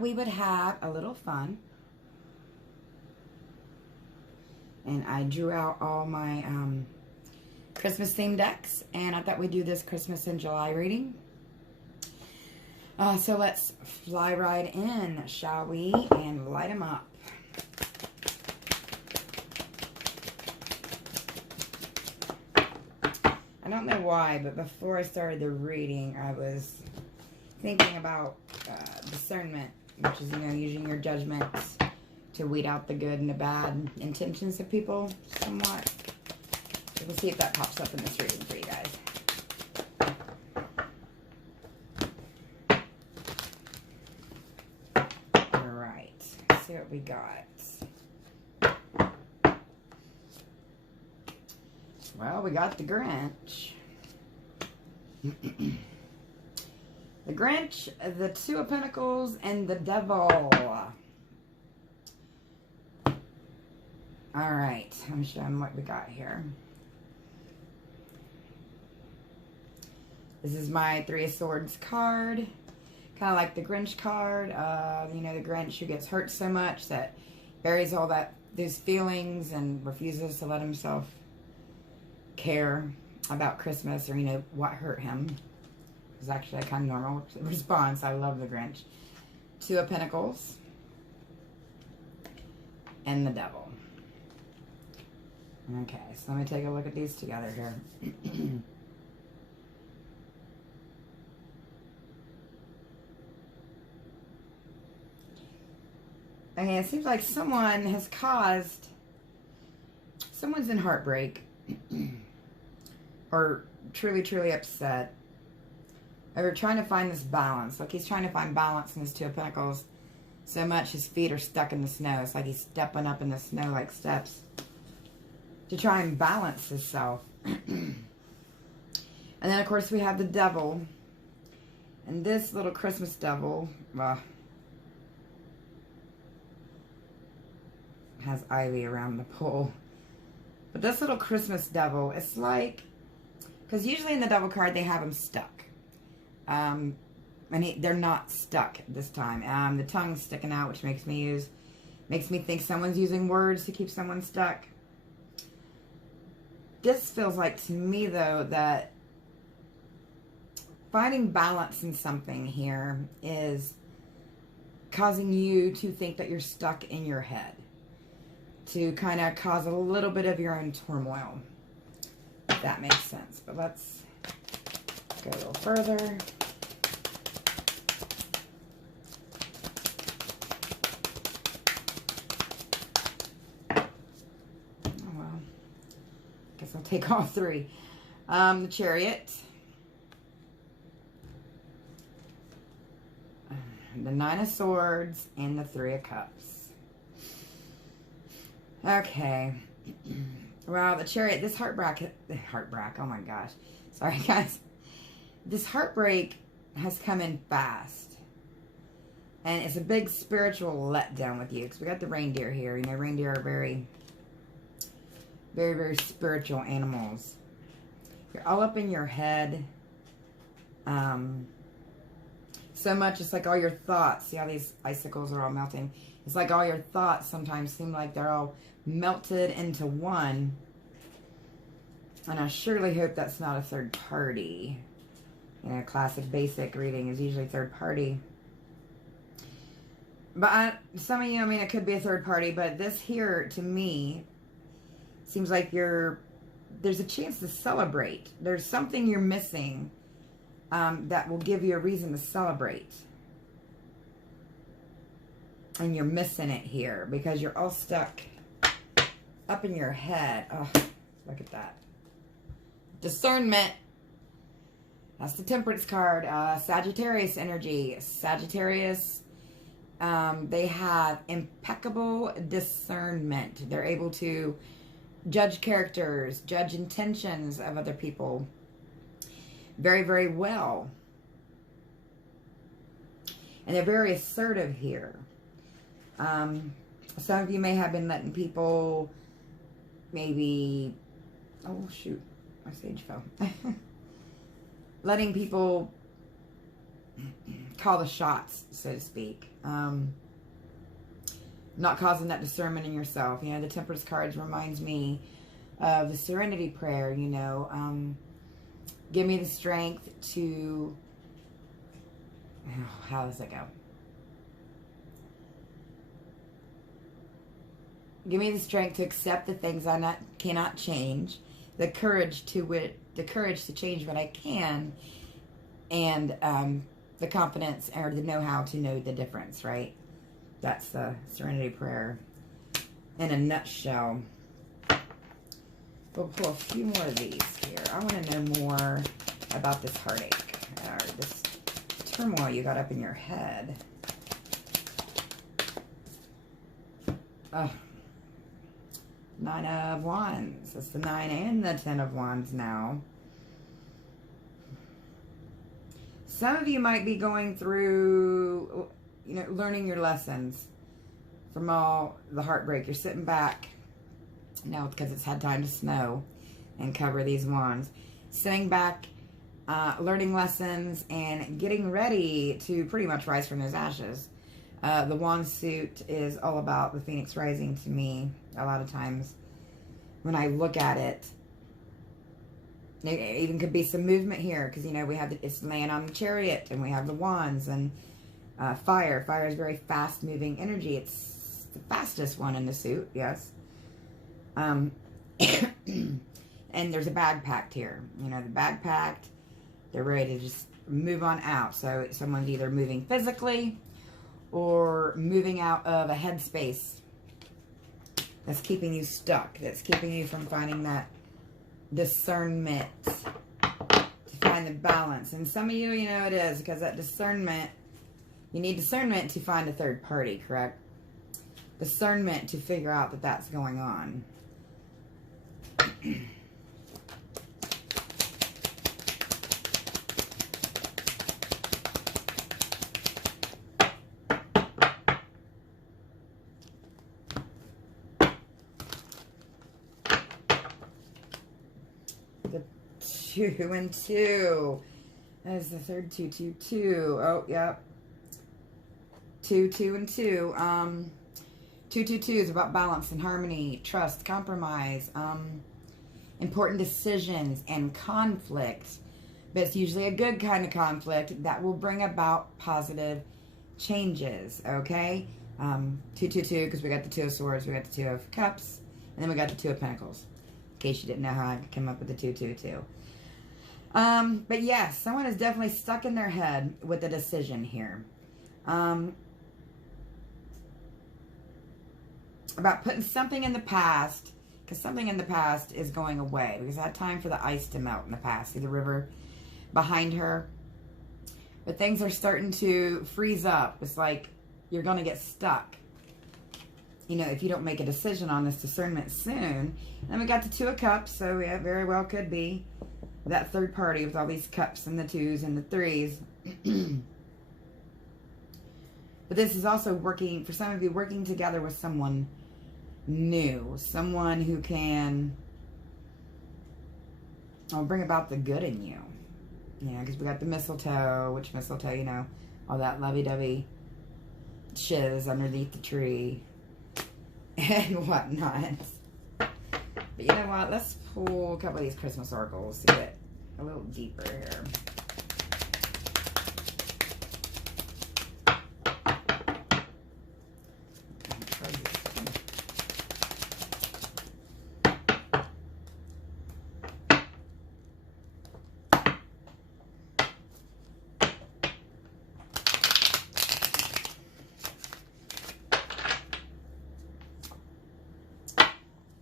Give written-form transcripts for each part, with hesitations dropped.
thought we would have a little fun. And I drew out all my Christmas themed decks, and I thought we'd do this Christmas in July reading. So let's fly right in, shall we? And light them up. I don't know why, but before I started the reading, I was thinking about discernment, which is, you know, using your judgments to weed out the good and the bad intentions of people somewhat. So we'll see if that pops up in this reading for you guys. Alright, let's see what we got. Well, we got the Grinch. The Grinch, the Two of Pentacles, and the Devil. Alright, let me show them what we got here. This is my Three of Swords card. Kind of like the Grinch card. You know, the Grinch who gets hurt so much that buries all those feelings and refuses to let himself care about Christmas, or, you know, what hurt him. It's actually a kind of normal response. I love the Grinch. Two of Pentacles. And the Devil. Okay, so let me take a look at these together here. Okay, it seems like someone has caused... Someone's in heartbreak. Or truly, truly upset. Over trying to find this balance. Like he's trying to find balance in his Two of Pentacles. So much his feet are stuck in the snow. It's like he's stepping up in the snow like steps to try and balance himself. And then, of course, we have the Devil. And this little Christmas devil, has ivy around the pole. But this little Christmas devil, it's like... Because usually in the Devil card, they have him stuck. And they're not stuck this time. The tongue's sticking out, which makes me think someone's using words to keep someone stuck. This feels like to me, though, that finding balance in something here is causing you to think that you're stuck in your head. To kind of cause a little bit of your own turmoil. If that makes sense. But let's go a little further. I'll take all three. The Chariot. The Nine of Swords. And the Three of Cups. Okay. Well, the Chariot, this heartbreak, oh my gosh. Sorry, guys. This heartbreak has come in fast. And it's a big spiritual letdown with you. Because we got the reindeer here. You know, reindeer are very... very, very spiritual animals. You're all up in your head. So much, it's like all your thoughts. See how these icicles are all melting? It's like all your thoughts sometimes seem like they're all melted into one. And I surely hope that's not a third party. You know, classic basic reading is usually third party. But some of you, I mean, it could be a third party. But this here, to me... seems like there's a chance to celebrate. There's something you're missing that will give you a reason to celebrate. And you're missing it here because you're all stuck up in your head. Oh, look at that. Discernment. That's the Temperance card. Sagittarius energy. Sagittarius, they have impeccable discernment. They're able to judge characters, judge intentions of other people very, very well. And they're very assertive here. Some of you may have been letting people maybe... oh, shoot. My sage fell. Letting people call the shots, so to speak. Not causing that discernment in yourself. You know, the Temperance cards reminds me of the Serenity prayer, you know. Give me the strength to... how does it go? Give me the strength to accept the things I cannot change, the courage to change what I can, and the confidence or the know-how to know the difference, right? That's the Serenity prayer in a nutshell. We'll pull a few more of these here. I want to know more about this heartache, or this turmoil you got up in your head. Nine of Wands. That's the 9 and the 10 of Wands now. Some of you might be going through, you know, learning your lessons from all the heartbreak. You're sitting back now because it's had time to snow and cover these wands. Sitting back, learning lessons and getting ready to pretty much rise from those ashes. The wand suit is all about the phoenix rising to me. A lot of times when I look at it, it even could be some movement here because, you know, we have it's laying on the chariot and we have the wands and fire. Fire is very fast moving energy. It's the fastest one in the suit, yes. And there's a bag packed here. You know, the bag packed, they're ready to just move on out. So someone's either moving physically or moving out of a headspace that's keeping you stuck, that's keeping you from finding that discernment to find the balance. And some of you, you know, it is because that discernment, you need discernment to find a third party, correct? Discernment to figure out that that's going on. The 2 and 2. That is the third 2, 2, 2. Oh, yep. 2, 2, and 2. 2, 2, 2 is about balance and harmony, trust, compromise, important decisions, and conflict. But it's usually a good kind of conflict that will bring about positive changes, okay? 2, 2, 2, because we got the 2 of Swords, we got the 2 of Cups, and then we got the 2 of Pentacles. In case you didn't know how I came up with the 2, 2, 2. But yes, someone is definitely stuck in their head with a decision here. About putting something in the past, because something in the past is going away, because I had time for the ice to melt in the past. See the river behind her? But things are starting to freeze up. It's like you're going to get stuck, you know, if you don't make a decision on this discernment soon. And then we got the 2 of Cups, so yeah, very well could be that third party with all these cups and the 2s and the 3s. But this is also working, for some of you, working together with someone new. Someone who can bring about the good in you. You know, because we got the mistletoe, which mistletoe, you know, all that lovey-dovey shiz underneath the tree and whatnot. But you know what? Let's pull a couple of these Christmas oracles to get a little deeper here.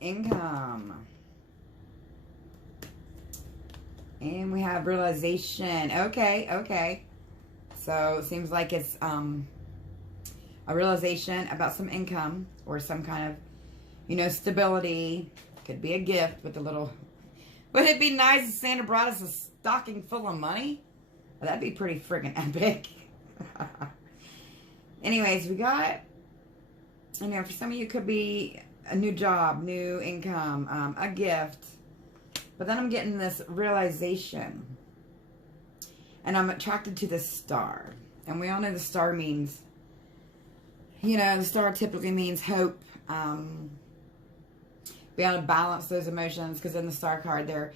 Income. And we have realization. Okay, okay. So it seems like it's a realization about some income or some kind of, you know, stability. Could be a gift with a little... Would it be nice if Santa brought us a stocking full of money? Well, that'd be pretty friggin' epic. Anyways, we got, you know, for some of you it could be a new job, new income, a gift. But then I'm getting this realization. And I'm attracted to the star. And we all know the star means, you know, the star typically means hope. Be able to balance those emotions, because in the star card, they're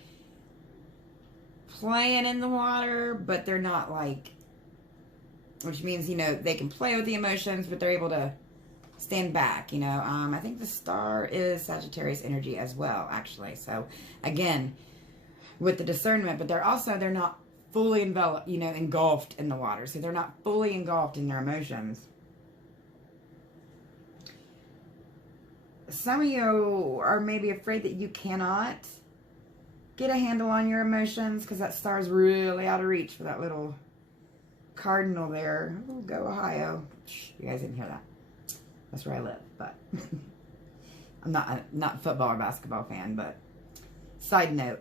playing in the water, but they're not like, which means, you know, they can play with the emotions, but they're able to stand back, you know. I think the star is Sagittarius energy as well, actually. So, again, with the discernment, but they're not fully enveloped, you know, engulfed in the water. So they're not fully engulfed in their emotions. Some of you are maybe afraid that you cannot get a handle on your emotions, because that star is really out of reach for that little cardinal there. Oh, go Ohio. You guys didn't hear that. That's where I live, but I'm not a football or basketball fan, but side note.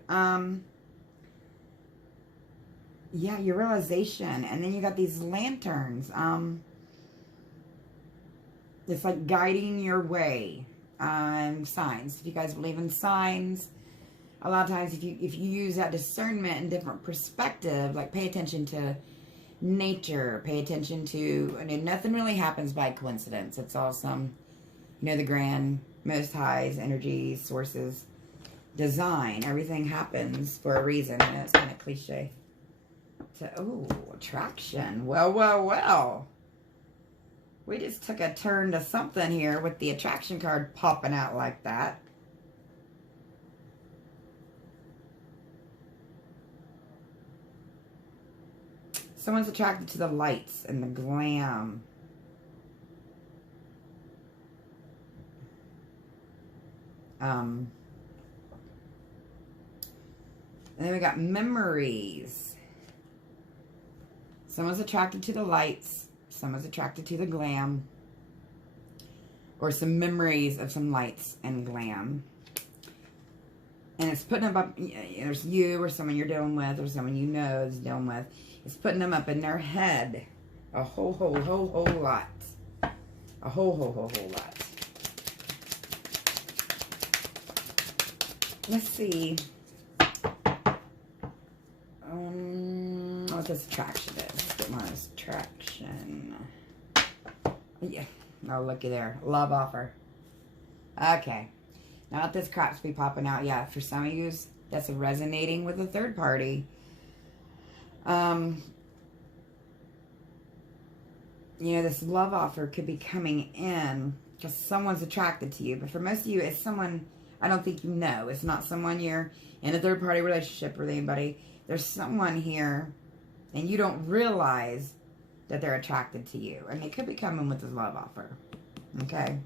Yeah, your realization. And then you got these lanterns. It's like guiding your way. Signs. If you guys believe in signs, a lot of times if you use that discernment in different perspective, like pay attention to nature, pay attention to, I mean, nothing really happens by coincidence. It's all some, you know, the grand, most highs, energies, sources, design. Everything happens for a reason. I know it's kind of cliche. Oh, attraction. Well, well, well. We just took a turn to something here with the attraction card popping out like that. Someone's attracted to the lights and the glam. And then we got memories. Someone's attracted to the lights. Someone's attracted to the glam. Or some memories of some lights and glam. And it's putting them up, there's you or someone you're dealing with or someone you know is dealing with. It's putting them up in their head a whole lot. A whole lot. Let's see. What this attraction is. Let's get more of this attraction. Yeah. Oh, looky there. Love offer. Okay. Now let this crap's be popping out. Yeah, for some of you, that's resonating with a third party. You know, this love offer could be coming in because someone's attracted to you. But for most of you, it's someone I don't think you know. It's not someone you're in a third party relationship with anybody. There's someone here and you don't realize that they're attracted to you. And it could be coming with this love offer. Okay?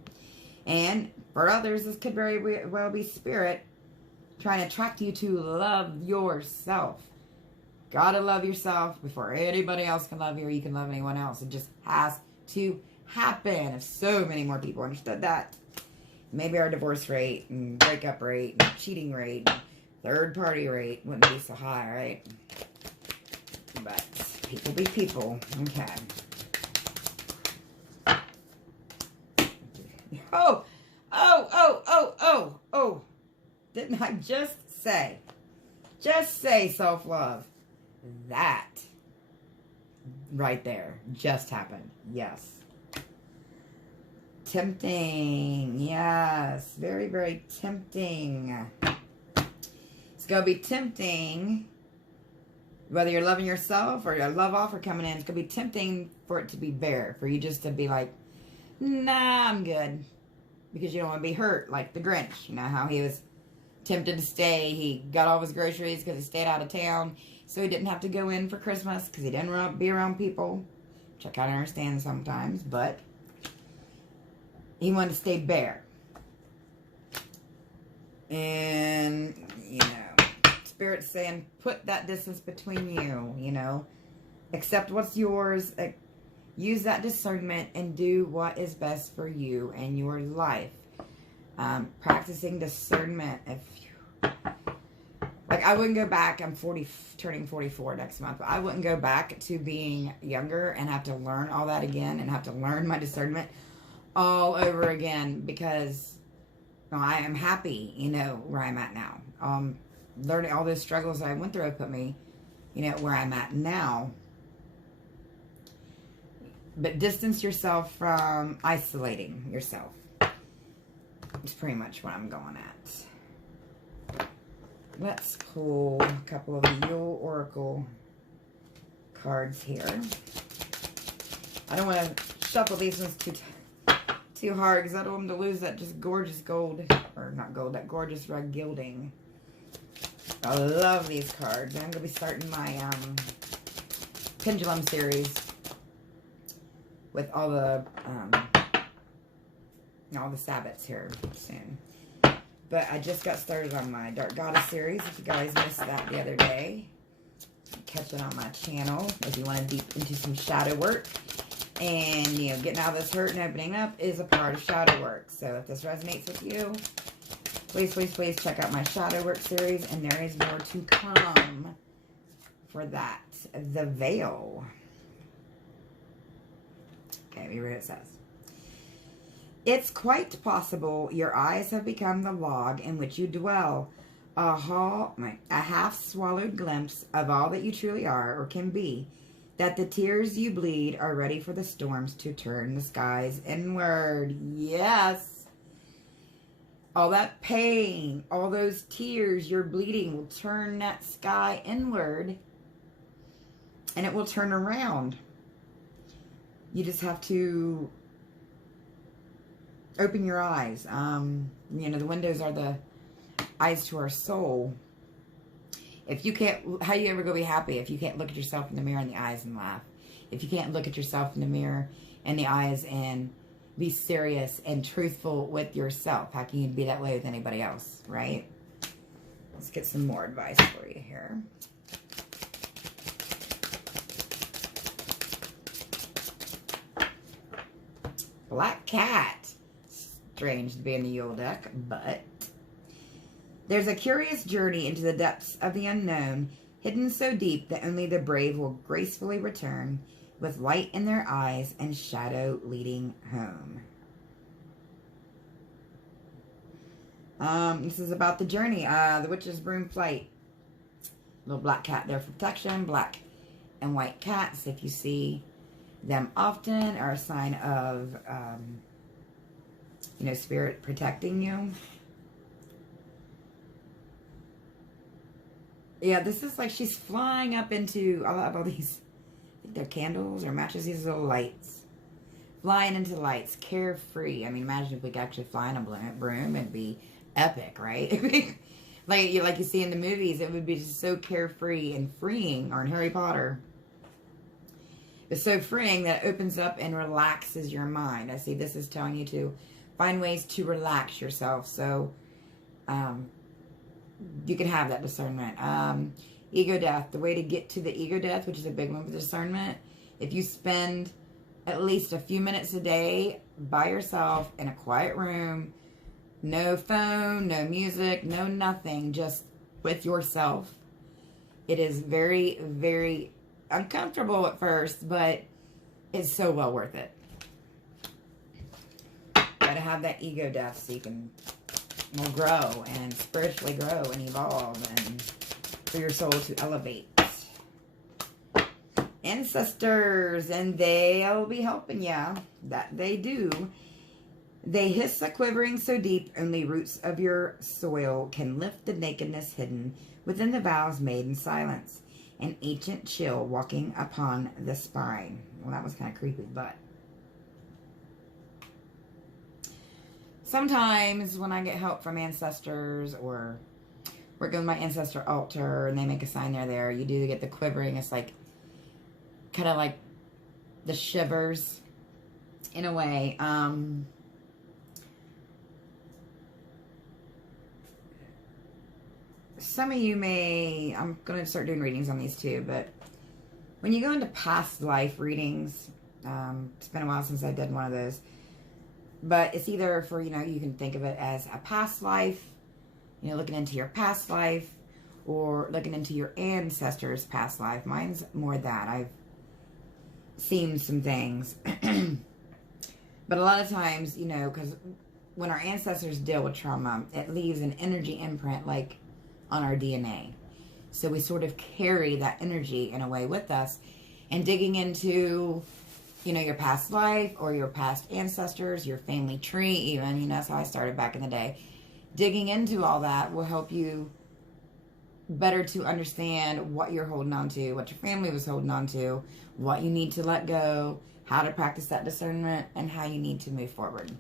And for others, this could very well be spirit trying to attract you to love yourself. Gotta love yourself before anybody else can love you or you can love anyone else. It just has to happen. If so many more people understood that, maybe our divorce rate and breakup rate and cheating rate and third party rate wouldn't be so high, right? But people be people. Okay. Oh. Didn't I just say self-love? That right there just happened. Yes. Tempting. Yes. Very, very tempting. It's going to be tempting. Whether you're loving yourself or your love offer coming in, it's going to be tempting for it to be bare. For you just to be like, nah, I'm good. Because you don't want to be hurt like the Grinch. You know how he was tempted to stay. He got all his groceries because he stayed out of town. So he didn't have to go in for Christmas because he didn't want to be around people. Which I kind of understand sometimes. But he wanted to stay bare. And, you know, Spirit's saying, put that distance between you, you know. Accept what's yours. Use that discernment and do what is best for you and your life. Practicing discernment. Like, I wouldn't go back. I'm turning 44 next month. But I wouldn't go back to being younger and have to learn all that again and have to learn my discernment all over again because I am happy, you know, where I'm at now. Learning all those struggles that I went through put me you know, where I'm at now. But distance yourself from isolating yourself. It's pretty much what I'm going at. Let's pull a couple of the Yule Oracle cards here. I don't want to shuffle these ones too hard because I don't want them to lose that just gorgeous gold, or not gold, that gorgeous red gilding. I love these cards. I'm going to be starting my pendulum series with all the Sabbats here soon. But I just got started on my Dark Goddess series. If you guys missed that the other day, catch it on my channel. If you want to deep into some shadow work. And, you know, getting out of this hurt and opening up is a part of shadow work. So if this resonates with you, please, please, please check out my shadow work series. And there is more to come for that. The Veil. Okay, let me read what it says. It's quite possible your eyes have become the log in which you dwell. A half-swallowed glimpse of all that you truly are or can be. That the tears you bleed are ready for the storms to turn the skies inward. Yes. All that pain, all those tears you're bleeding will turn that sky inward. And it will turn around. You just have to open your eyes. You know, the windows are the eyes to our soul. If you can't, how you ever gonna be happy if you can't look at yourself in the mirror in the eyes and laugh? If you can't look at yourself in the mirror in the eyes and be serious and truthful with yourself, how can you be that way with anybody else, right? Let's get some more advice for you here. Black Cat. Strange to be in the Yule deck, but there's a curious journey into the depths of the unknown, hidden so deep that only the brave will gracefully return, with light in their eyes and shadow leading home. This is about the journey, the Witch's Broom Flight. Little black cat there for protection. Black and white cats, if you see them often, are a sign of, you know, spirit protecting you. Yeah, this is like she's flying up into, I love all these, I think they're candles or matches, these little lights. Flying into lights, carefree. I mean, imagine if we could actually fly in a broom, it'd be epic, right? like you see in the movies, it would be just so carefree and freeing, or in Harry Potter. It's so freeing that it opens up and relaxes your mind. I see this is telling you to find ways to relax yourself. So, you can have that discernment. Ego death. The way to get to the ego death, which is a big one for discernment, if you spend at least a few minutes a day by yourself in a quiet room, no phone, no music, no nothing, just with yourself. It is very, very uncomfortable at first, but it's so well worth it. Gotta have that ego death so you can grow and spiritually grow and evolve, and for your soul to elevate. Ancestors, and they'll be helping you. That they do. They hiss a quivering so deep only roots of your soil can lift the nakedness hidden within the vows made in silence. An ancient chill walking upon the spine. Well, that was kind of creepy, but sometimes when I get help from ancestors or working with my ancestor altar and they make a sign there, you do get the quivering. It's like kind of like the shivers in a way. Some of you may, I'm going to start doing readings on these too, but when you go into past life readings, it's been a while since I did one of those, but it's either for, you know, you can think of it as a past life, you know, looking into your past life, or looking into your ancestors' past life. Mine's more that. I've seen some things. But a lot of times, you know, because when our ancestors deal with trauma, it leaves an energy imprint, like, on our DNA. So we sort of carry that energy in a way with us. And digging into, you know, your past life or your past ancestors, your family tree even, you know, that's how I started back in the day. Digging into all that will help you better to understand what you're holding on to, what your family was holding on to, what you need to let go, how to practice that discernment, and how you need to move forward.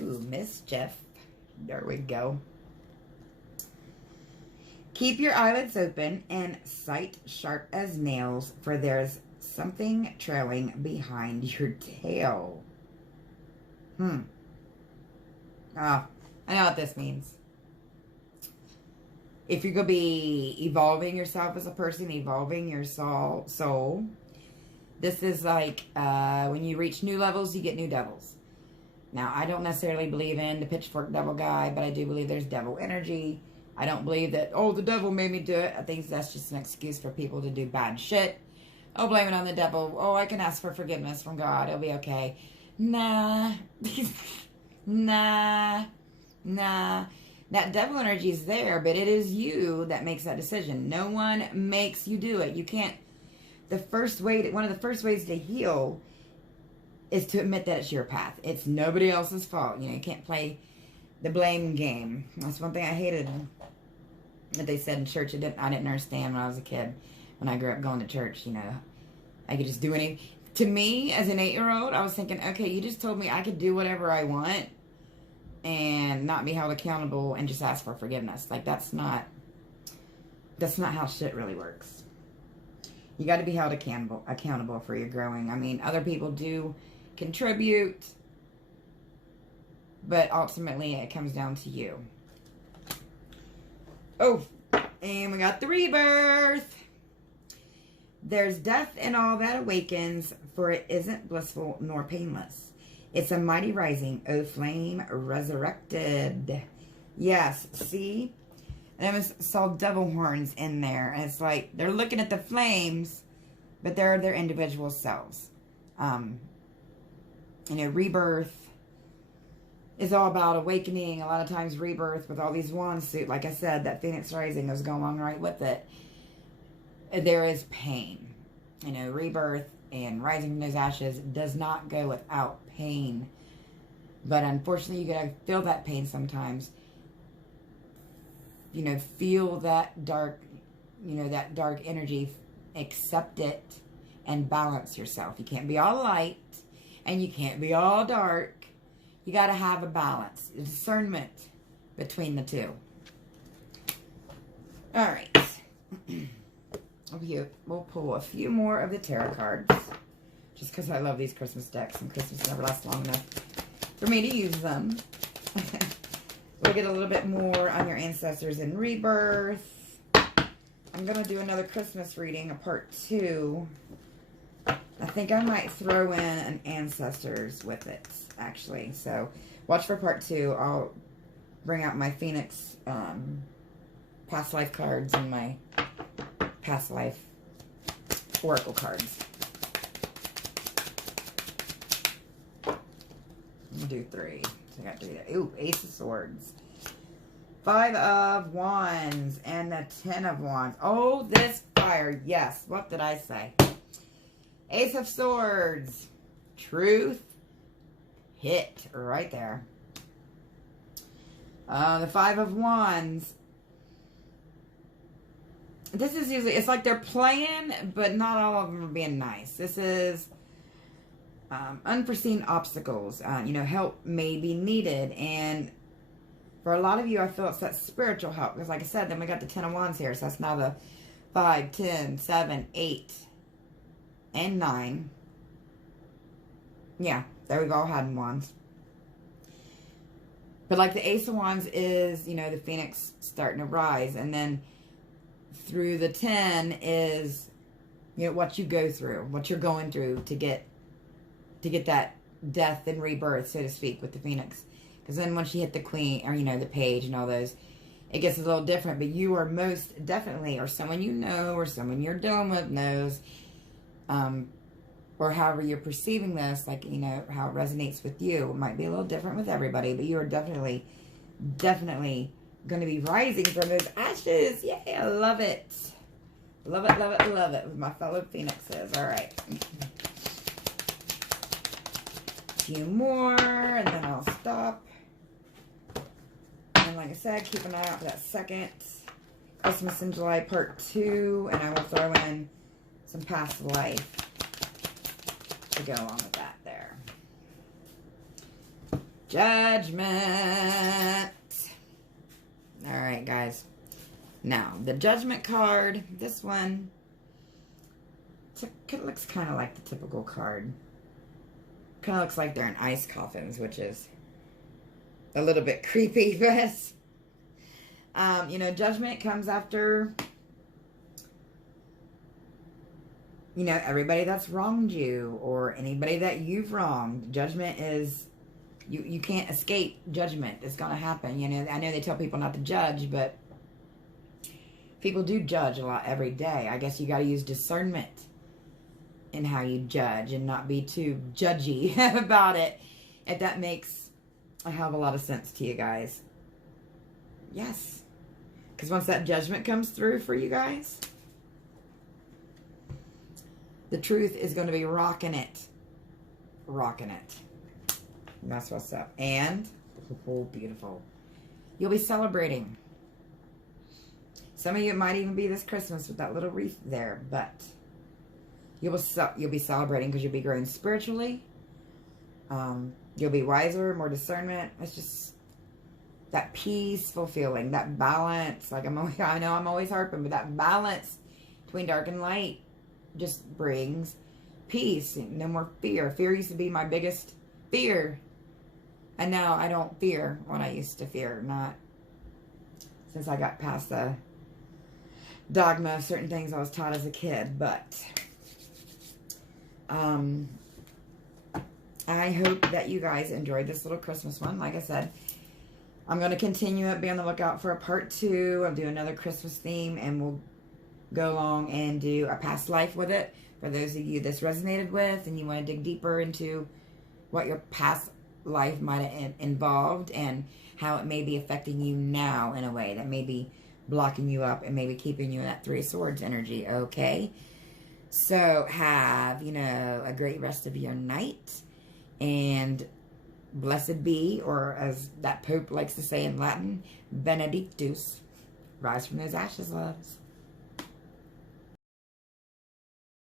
Ooh, mischief. There we go. Keep your eyelids open and sight sharp as nails, for there's something trailing behind your tail. Oh, I know what this means. If you're going to be evolving yourself as a person, evolving your soul, this is like when you reach new levels, you get new devils. Now, I don't necessarily believe in the pitchfork devil guy, but I do believe there's devil energy. I don't believe that, oh, the devil made me do it. I think that's just an excuse for people to do bad shit. Oh, blame it on the devil. Oh, I can ask for forgiveness from God. It'll be okay. Nah. Nah. That devil energy is there, but it is you that makes that decision. No one makes you do it. You can't. One of the first ways to heal is to admit that it's your path. It's nobody else's fault. You know, you can't play the blame game. That's one thing I hated that they said in church. I didn't understand when I was a kid. When I grew up going to church, you know, I could just do anything. To me, as an 8-year-old, I was thinking, okay, you just told me I could do whatever I want and not be held accountable and just ask for forgiveness. Like, that's not how shit really works. You got to be held accountable for your growing. I mean, other people do contribute, but ultimately it comes down to you. Oh, and we got the rebirth. There's death in all that awakens, for it isn't blissful nor painless. It's a mighty rising, O flame resurrected. Yes, see? And I saw devil horns in there. And it's like, they're looking at the flames, but they're their individual selves. You know, rebirth is all about awakening. A lot of times rebirth with all these wands suit. Like I said, that Phoenix rising is going along right with it. There is pain. You know, rebirth and rising from those ashes does not go without pain. But unfortunately, you gotta feel that pain sometimes. You know, feel that dark, that dark energy. Accept it and balance yourself. You can't be all light and you can't be all dark. You gotta have a balance, a discernment between the two. All right. We'll pull a few more of the tarot cards, just because I love these Christmas decks, and Christmas never lasts long enough for me to use them. We'll get a little bit more on your ancestors in rebirth. I'm going to do another Christmas reading, a part 2. I think I might throw in an ancestors with it, actually. So watch for part 2. I'll bring out my Phoenix past life cards and my past life oracle cards. I'm gonna do 3. So I got 3 there. Ooh, Ace of Swords, 5 of Wands, and the 10 of Wands. Oh, this fire. Yes. What did I say? Ace of Swords. Truth. Hit right there. The 5 of Wands. This is usually, it's like they're playing, but not all of them are being nice. This is unforeseen obstacles. You know, help may be needed. And for a lot of you, I feel it's that spiritual help. Because like I said, then we got the 10 of Wands here. So that's now the 5, 10, 7, 8, and 9. Yeah, there we go, hiding Wands. But like the Ace of Wands is, you know, the Phoenix starting to rise. And then through the 10 is, you know, what you go through, what you're going through to get that death and rebirth, so to speak, with the Phoenix. Because then once you hit the Queen, or, you know, the Page and all those, it gets a little different. But you are most definitely, or someone you know, or someone you're dealing with knows, or however you're perceiving this, like, you know, how it resonates with you. It might be a little different with everybody, but you are definitely going to be rising from those ashes. Yay, I love it. Love it, love it, love it with my fellow phoenixes. All right. A few more, and then I'll stop. And like I said, keep an eye out for that second Christmas in July part 2, and I will throw in some past life to go along with that there. Judgment. All right, guys. Now, the Judgment card, this one, it looks kind of like the typical card. Kind of looks like they're in ice coffins, which is a little bit creepy, but, you know, Judgment comes after, you know, everybody that's wronged you or anybody that you've wronged. Judgment is, you can't escape judgment. It's going to happen. You know, I know they tell people not to judge, but people do judge a lot every day. I guess you got to use discernment in how you judge and not be too judgy about it. If that makes a hell of a lot of sense to you guys. Yes. Because once that judgment comes through for you guys, the truth is going to be rocking it. Rocking it. And that's what's up. And, oh, beautiful. You'll be celebrating. Some of you, it might even be this Christmas with that little wreath there, but you'll be celebrating because you'll be growing spiritually. You'll be wiser, more discernment. It's just that peaceful feeling, that balance. Like I know I'm always harping, but that balance between dark and light just brings peace. No more fear. Fear used to be my biggest fear, and now I don't fear what I used to fear. Not since I got past the dogma of certain things I was taught as a kid, but I hope that you guys enjoyed this little Christmas one. Like I said, I'm going to continue it. Be on the lookout for a part 2. I'll do another Christmas theme, and we'll go along and do a past life with it. For those of you this resonated with and you want to dig deeper into what your past life might have involved and how it may be affecting you now in a way that may be blocking you up and maybe keeping you in that 3 of Swords energy, okay? So have, you know, a great rest of your night, and blessed be, or as that Pope likes to say in Latin, benedictus. Rise from those ashes, loves.